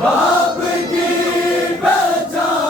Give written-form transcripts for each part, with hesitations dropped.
बाप की पहचान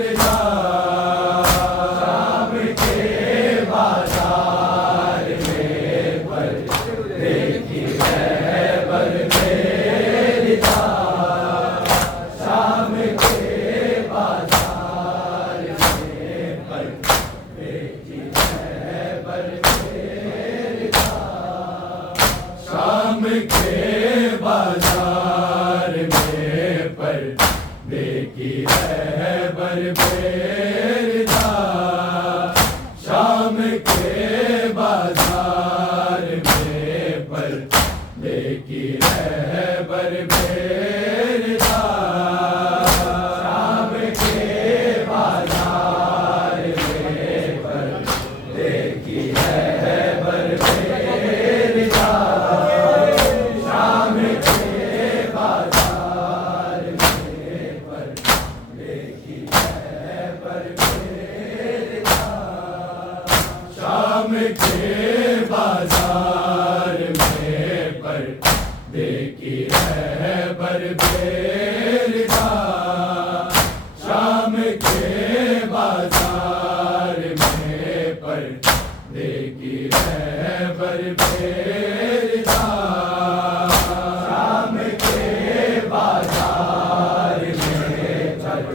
रिदा, शाम के बाजार में पर देखी रहबर बेरिदा, शाम के बाजार में पर देखी रहबर बेरिदा, शाम के बाजार में पर देखी रहबर बेरिदा, शाम के बाजार में पर देखी रहबर बेरिदा, शाम के बाजार में पर देखी रहबर बेरिदा, शाम के बाजार में पर देखी रहबर बेरिदा, शाम के बाजार में पर देखी रहबर बेरिदा, शाम के बाजार में पर देखी रहबर बेरिदा, शाम के बाजार में पर देखी रहबर बेरिदा, शाम के बाजार में पर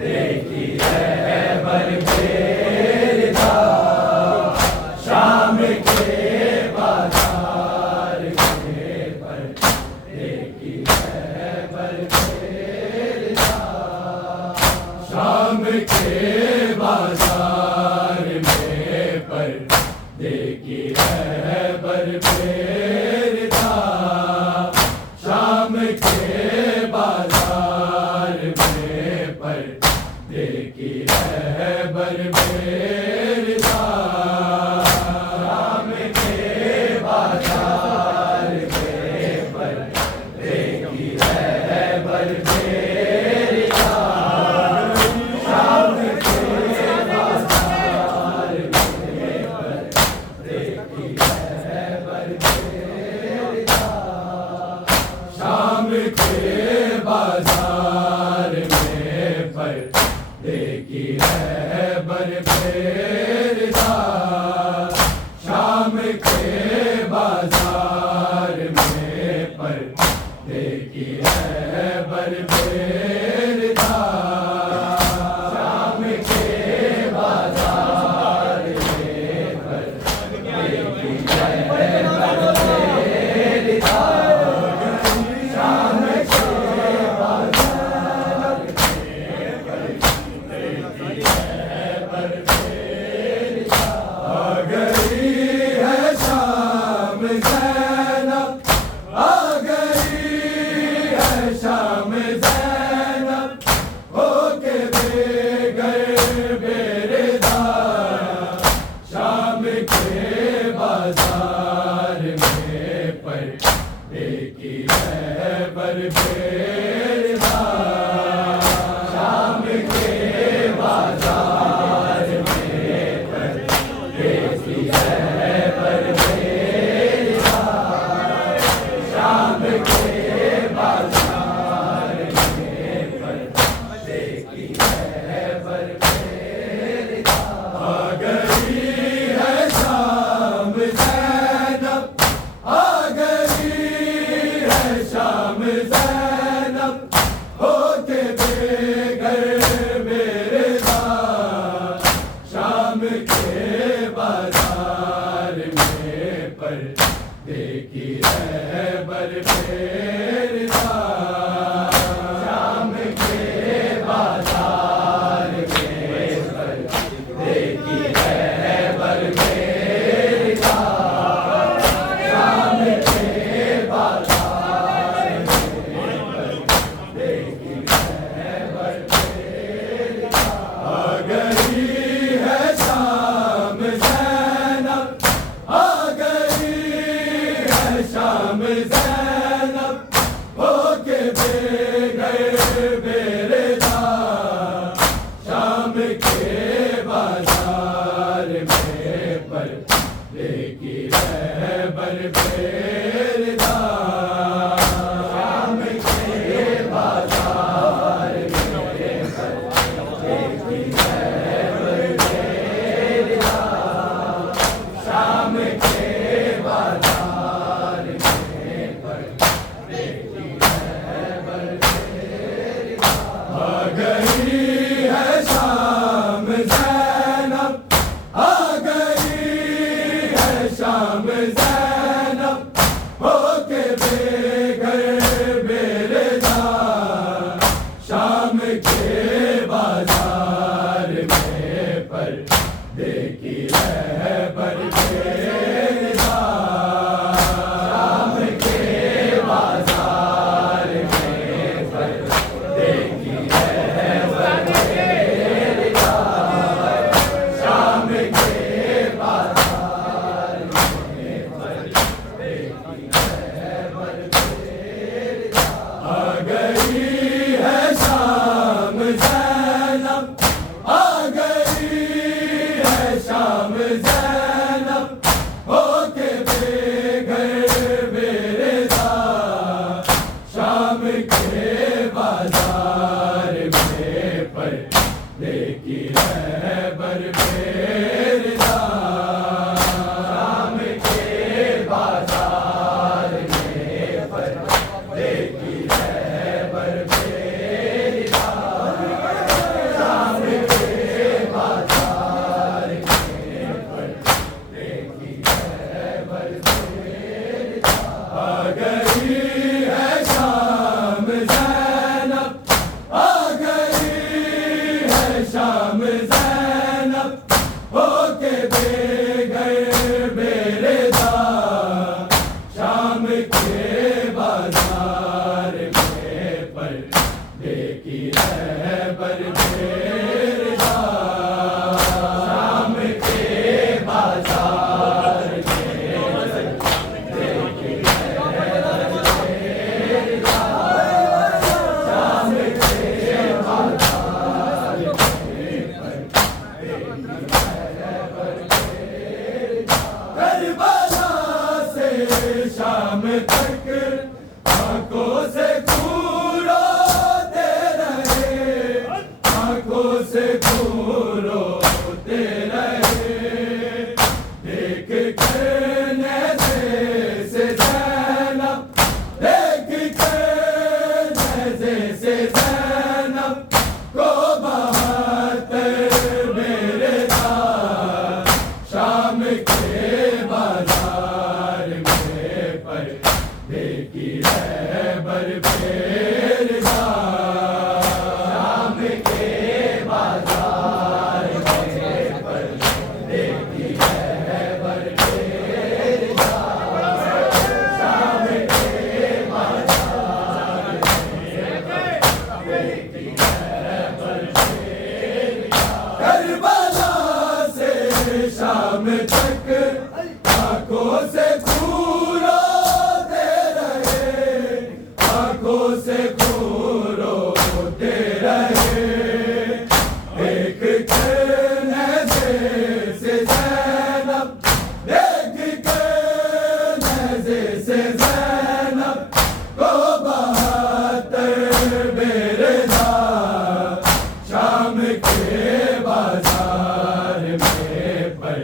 देखी रहबर बेरिदा, शाम के बाजार में पर देखी रहबर बेरिदा, शाम के बाजार में पर देखी रहबर बेरिदा, शाम के बाजार में पर देखी रहबर बेरिदा, शाम के बाजार में पर देखी रहबर बेरिदा, शाम के बाजार में पर देखी रहबर बेरिदा, शाम के बाजार में पर देखी रहबर बेरिदा, शाम के बाजार में पर देखी रहबर बेरिदा, शाम के बाजार में पर देखी रहबर बेरिदा, आ गई है शाम ज़ैनब, आ गई है शाम ज़ैनब, होके बेघर बेरिदा, शाम के बाजार में पर देखी रहबर बेरिदा, शाम के बाजार में पर देखी रहबर बेरिदा, शाम के बाजार में पर देखी रहबर बेरिदा, आ गई है शाम ज़ैनब, आ गई है शाम ज़ैनब, होके बेघर बेरिदा, शाम के बाजार में पर देखी रहबर बेरिदा, शाम के बाजार में देखी रहबर बेरदार, शाम के बाजार में पर देखी रहबर बेरदार, शाम के बाजार में पर देखी रहबर बेरदार। आ गई है शाम ज़ैनब, आ गई है शाम ज़ैनब, होके बेघर बेरदार, शाम के बाजार में पर देखी रहबर बेरदार, शाम के बाजार में देखी रहबर बेरदार, शाम के बाजार में पर देखी रहबर बेरदार। करबला से शाम तक आंखों से खून रोते रहे, आंखों से खून रोते रहे, देख कर नज़े से ज़ैनब, देख कर नज़े से ज़ैनब को बहातर बेरदार, शाम के बाजार में पर देखी रहबर बेरदार, शाम के बाजार में पर देखी रहबर बेरदार, शाम के बाजार में देखी रहबर बेरदार। करबला से शाम तक आंखों से खून रोते रहे, आंखों से खून रोते रहे, देख कर नज़े से ज़ैनब, देख कर नज़े से ज़ैनब को बहातर बेरदार, शाम के बाजार में पर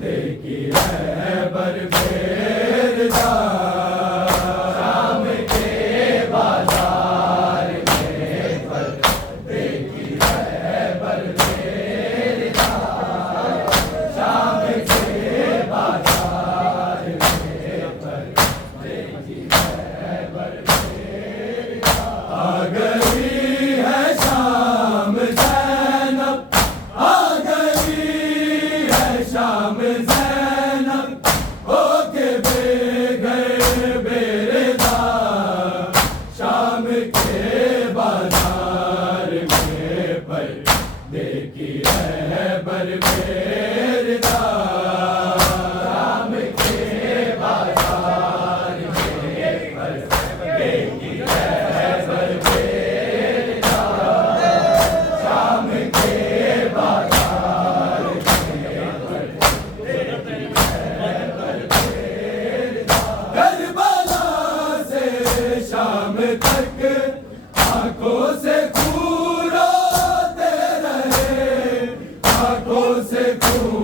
देखी रहबर बेरदार, शाम के बाजार में पर देखी रहबर बेरदार, शाम के बाजार में पर देखी रहबर बेरदार। आ गई है शाम ज़ैनब, आ गई है शाम ज़ैनब, होके बेघर बेरदार, शाम के बाजार में पर देखी रहबर बेरदार, शाम के बाजार में पर देखी रहबर बेरदार, शाम के बाजार में पर देखी रहबर बेरदार। करबला से शाम तक आंखों से खून रोते रहे, आंखों से खून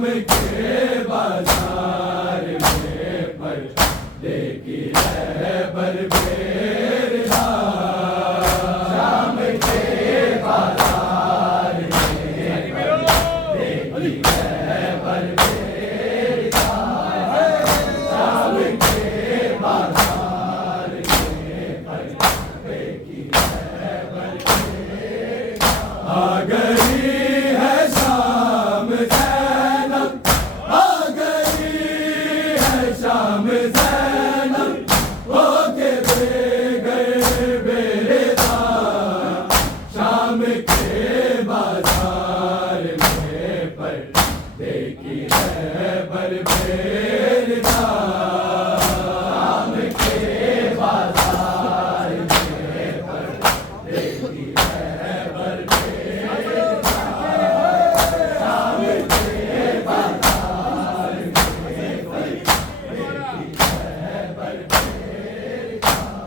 शाम के बाजार में पर्दे की रहबर बेरदार, शाम के बाजार में पर्दे की रहबर बेरदार, शाम के बाजार में पर्दे की रहबर बेरदार। आ गई है शाम ज़ैनब, आ गई है शाम ज़ैनब, होके बेघर बेरदार, शाम के बाजार में पर्दे की रहबर बेरदार, शाम के बाजार में पर्दे की रहबर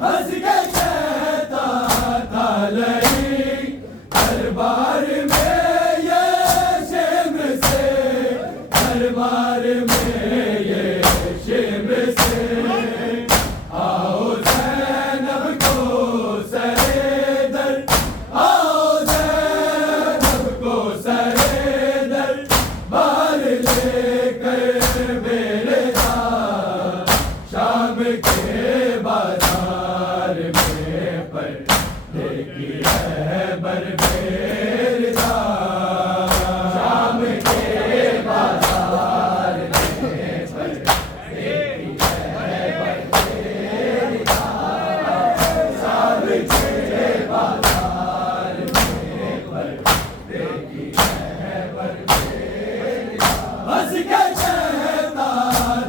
हंस के कहता था लई दरबार में ये शिम्र से, दरबार में ये शिम्र से, आओ ज़ैनब को सरेदर, आओ ज़ैनब को सरेदर, बार लेकर बेरदार, शाम के बाजार में पर्दे की रहबर बेरदार, शाम के बाजार में पर्दे की रहबर बेरदार, शाम के बाजार में पर्दे की रहबर बेरदार। हंस के कहता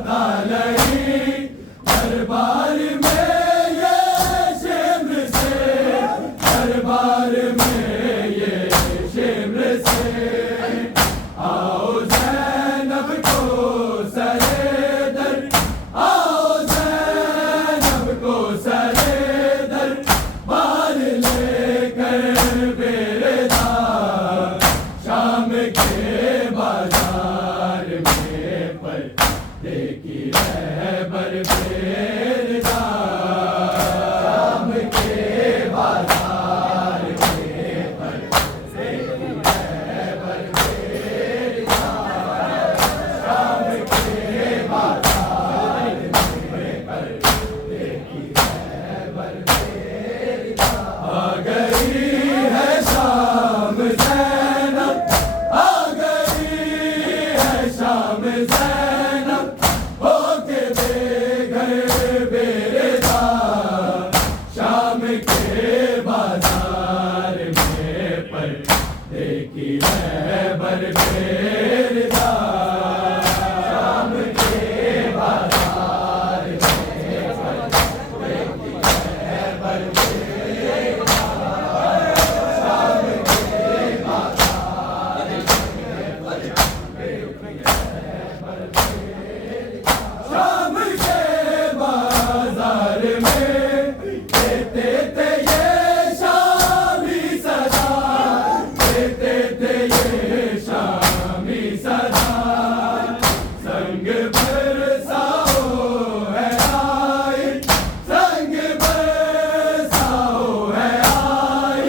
था लई दरबार में ये शिम्र से, दरबार में ये शिम्र से, आओ ज़ैनब को सरेदर, आओ ज़ैनब को सरेदर, बार लेकर बेरदार, शाम के बाजार में पर्दे की रहबर बेरदार, शाम के बाजार में पर्दे की रहबर बेरदार, शाम के बाजार में पर्दे की रहबर बेरदार। आ गई है शाम ज़ैनब, आ गई है शाम ज़ैनब, होके बेघर बेरदार, शाम के बाजार में पर्दे की रहबर बेरदार, शाम के बाजार में पर्दे की रहबर बेरदार, शाम के बाजार में पर्दे की रहबर बेरदार। शाम के बाजार में देते थे ये शामी सदा, देते थे ये शामी सदा, संग बरसाओ है आई, संग बरसाओ है आई,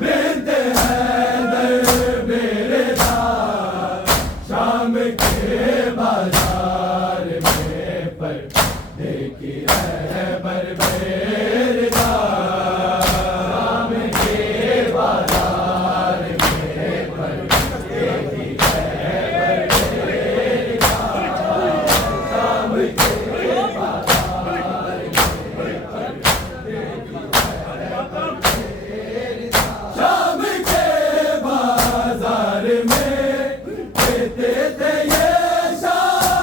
बिन्त हैदर बेरदार, शाम के बाजार में पर्दे की रहबर बेरदार, शाम के बाजार में पर्दे की रहबर बेरदार, शाम के बाजार में पर्दे की रहबर बेरदार। शाम के बाजार में देते थे ये शाम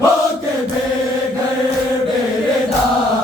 होके बेघर बेरेदार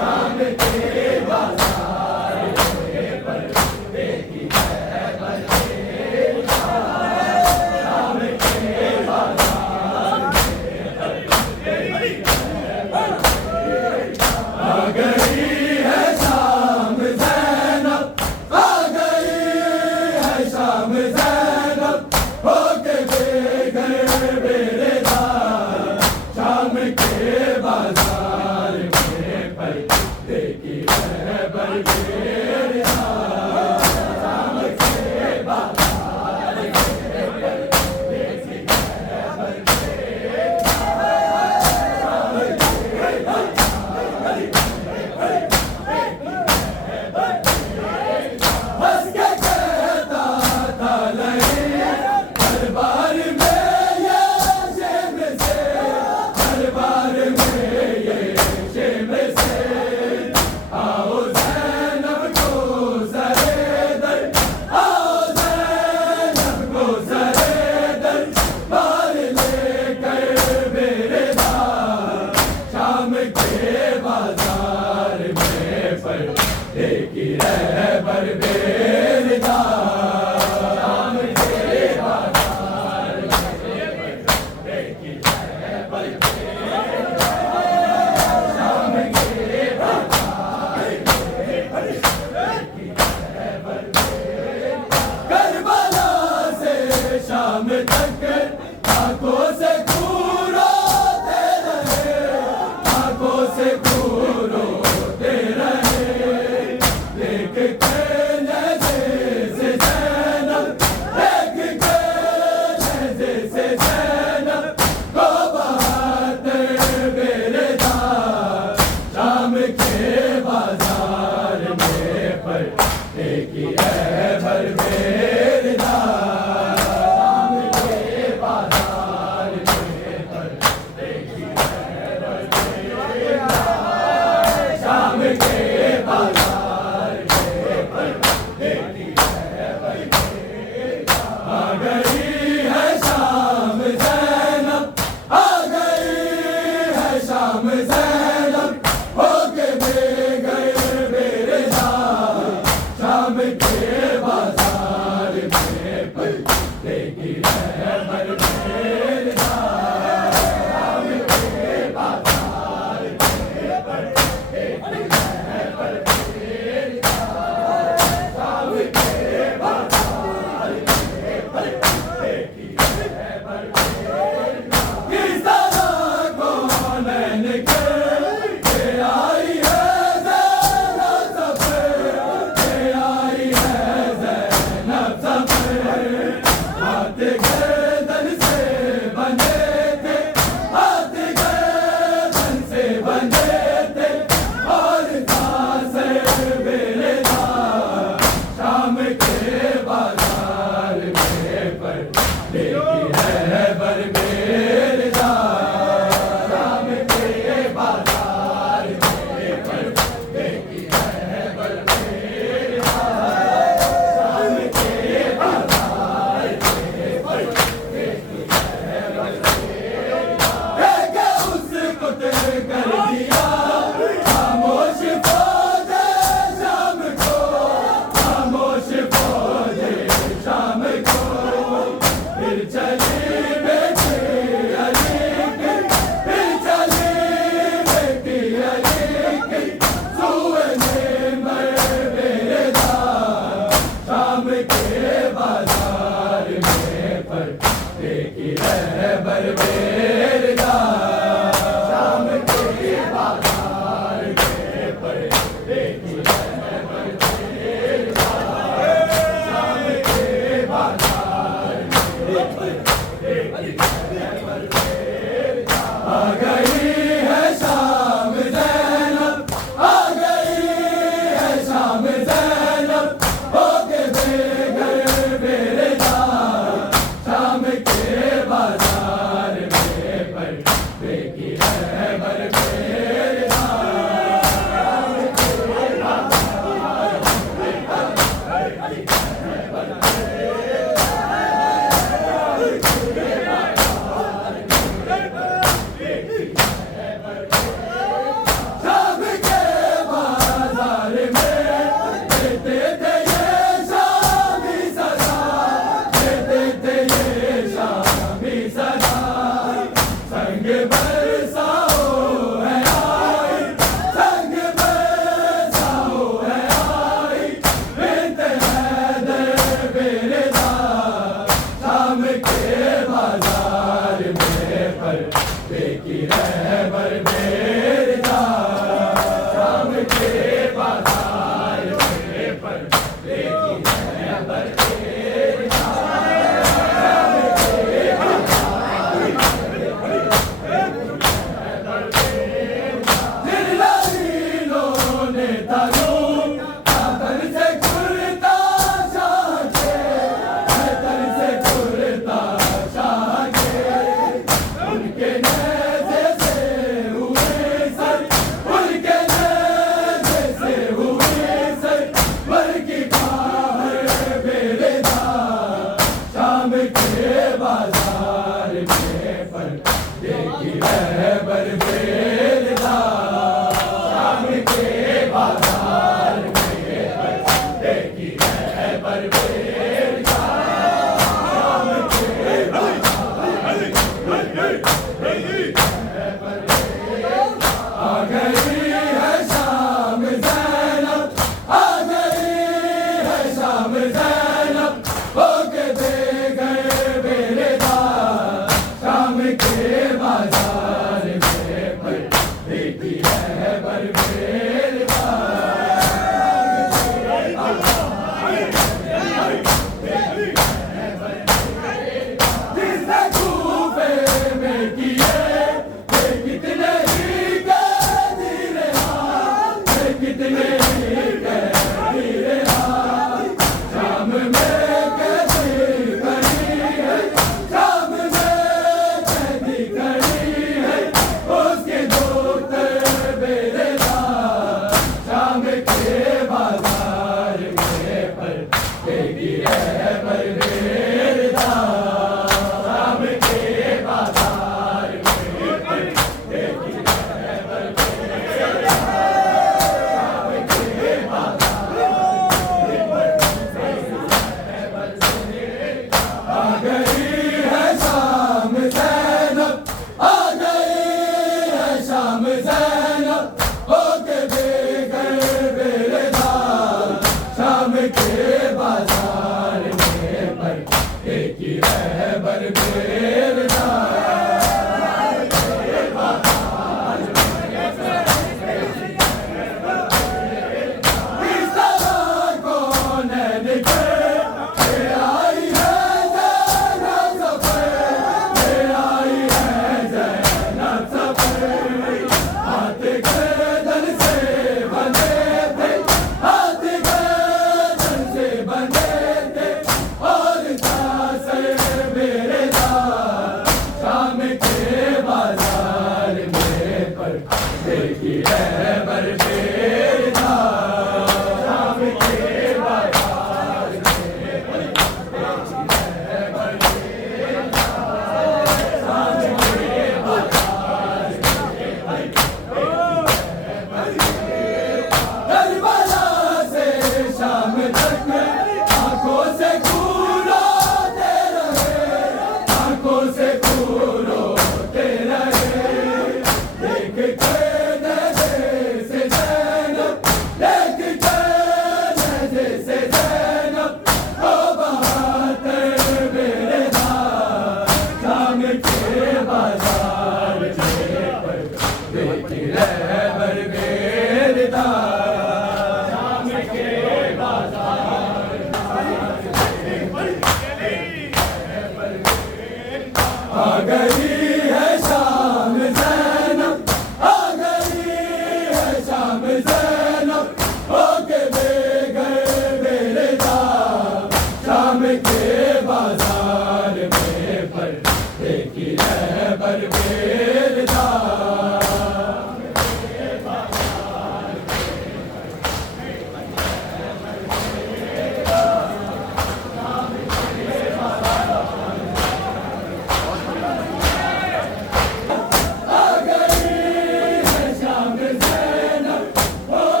Oh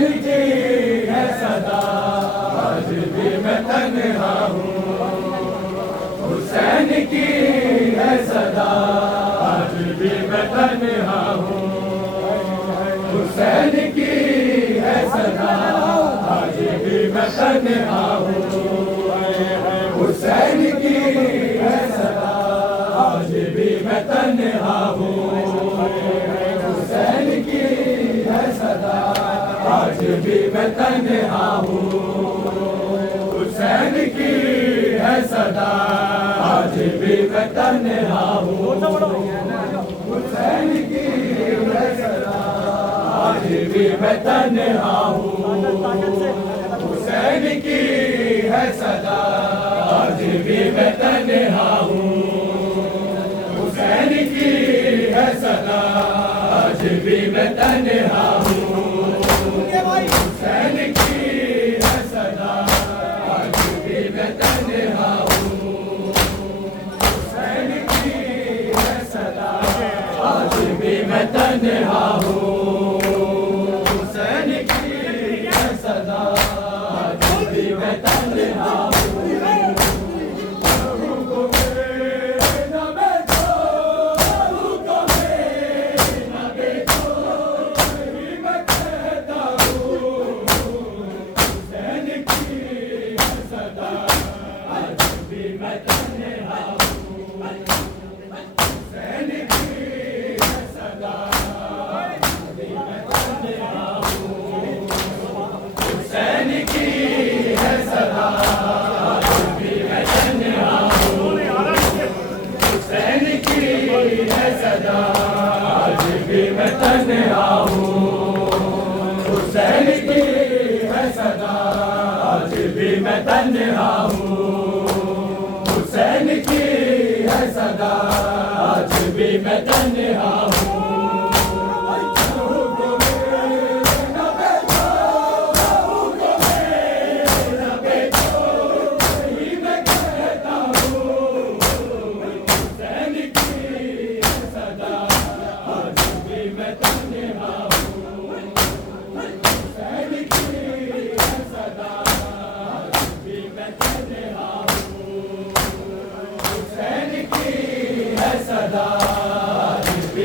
हुसैन की है सदा, आज भी मैं तन्हा हूँ। हुसैन की है सदा, आज भी मैं तन्हा हूँ। हुसैन की है सदा, आज भी मैं तन्हा हूँ। हुसैन की है सदा, आज भी मैं तन्हा हूँ। हुसैन की है सदा, आज भी मैं तन्हा हूँ। हुसैन की है सदा, आज भी मैं तन्हा हूँ। हुसैन की है सदा, आज भी मैं तन्हा हूँ। हुसैन की है सदा, आज भी मैं तन्हा हूँ। हुसैन की है सदा, आज भी मैं तन्हा हूँ। हुसैन की है सदा, आज भी मैं तन्हा हूँ। हुसैन की है सदा, आज भी मैं तन्हा हूँ। हुसैन की है सदा, आज भी मैं तन्हा हूँ। आज भी मैं तन्हा हूँ। हुसैन की है सदा, आज भी मैं तन्हा हूँ। हुसैन की है सदा, आज भी मैं तन्हा हूँ। सदा आज भी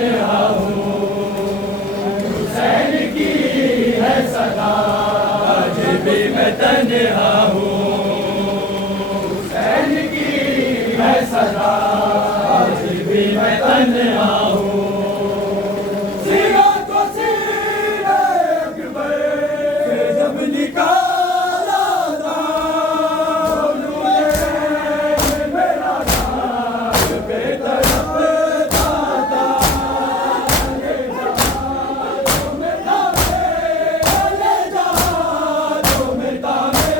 तन्हा हूँ, हुसैन की है सदा, आज भी मैं तन्हा हूँ, हुसैन की है सदा, आज भी मैं तन्हा हूँ। सीना को सीने अकबर से जब निकाला था, मेरा नाम बेतड़पता था, ले जा जो मिटा में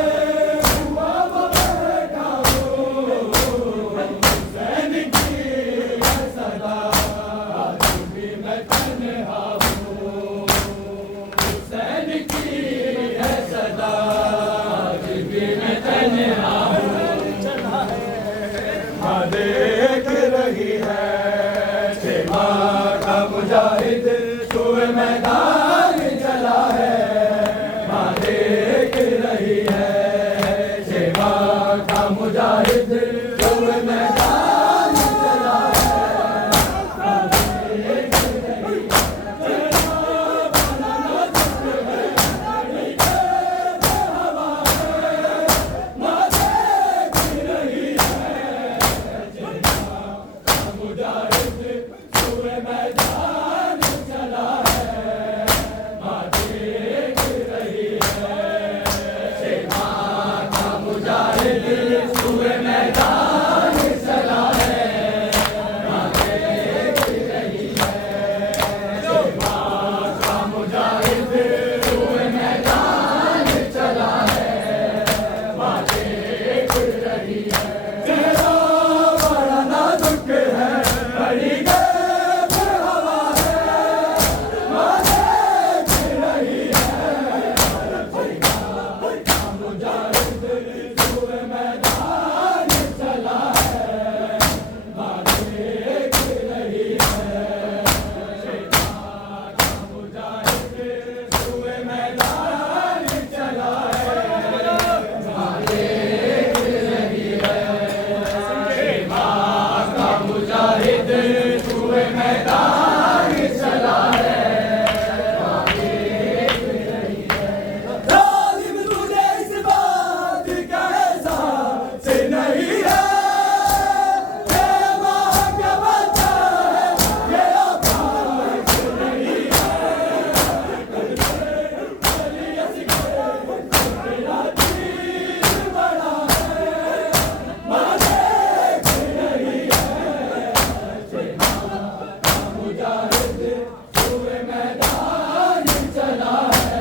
हुआ वो बैठा हूँ, हुसैन की है सदा, आज भी मैं तन्हा हूँ, हुसैन की है सदा, आज भी मैं तन्हा हूँ। माँ देख रही है शेमा का मुजाहिद तूए मैदान चला है, माँ देख रही है शेमा का मुजाहिद तूए मैदान चला है, माँ देख रही है शेमा वाला नाजुक है, घड़ी के हवा है, माँ देख रही है मुजाहिद तूए मैदान चला है, माँ देख रही है शेमा का मुजाहिद तूए मैदान चला है, माँ देख रही है शेमा का मुजाहिद तूए मैदान चला है, माँ देख रही है। तेरा बड़ा नाजुक है, घड़ी के हवा है, माँ देख रही है मुजाहिद तूए मैदान चला है, माँ देख रही है मुजाहिद तूए मैदान चला है, माँ देख रही है का मुजाहिद तूए मैदान चला है, माँ देख रही है। जालिम तुझे इस बात का एहसास नहीं है, ये माँ का बच्चा है, ये औकात नहीं है, तेरा तीर बड़ा है, माँ देख रही है मुजाहिद तूए मैदान चला है,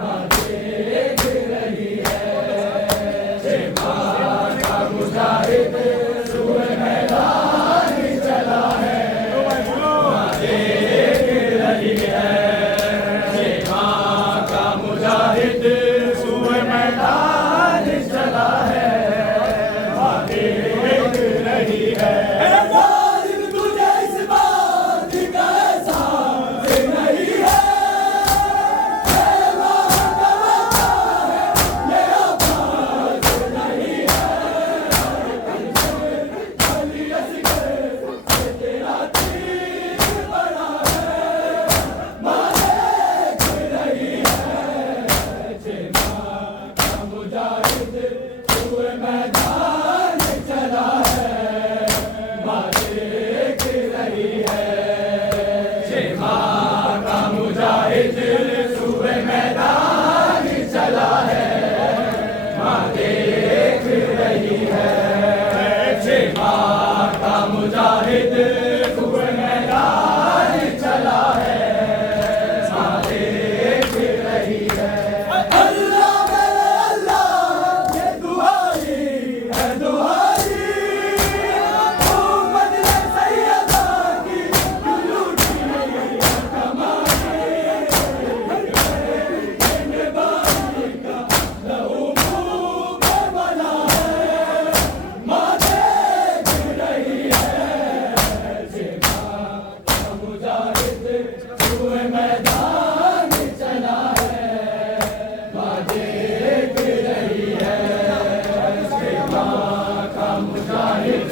माँ देख रही है शेमा का मुजाहिद तूए मैदान चला है, माँ देख रही है शेमा का मुजाहिद तूए मैदान चला है, माँ देख रही है। जालिम तुझे इस बात का एहसास नहीं है, ये माँ का बच्चा है, ये औकात नहीं है, अली असगर से तेरा तीर बड़ा है, माँ देख रही है शेमा का मुजाहिद तूए मैदान चला है, माँ देख रही है शेमा का मुजाहिद तूए मैदान चला है, माँ देख रही है शेमा का मुजाहिद तूए मैदान चला है, माँ देख रही है। अल्लाह मेरे अल्लाह ये दुआई है दुआई, उम्मत ने सैयदा की लूटी है कमाई, बारी का लहू मुँह में बना है, माँ देख रही है शेमा का मुजाहिद तूए मैदान चला है, माँ देख रही है शेमा का मुजाहिद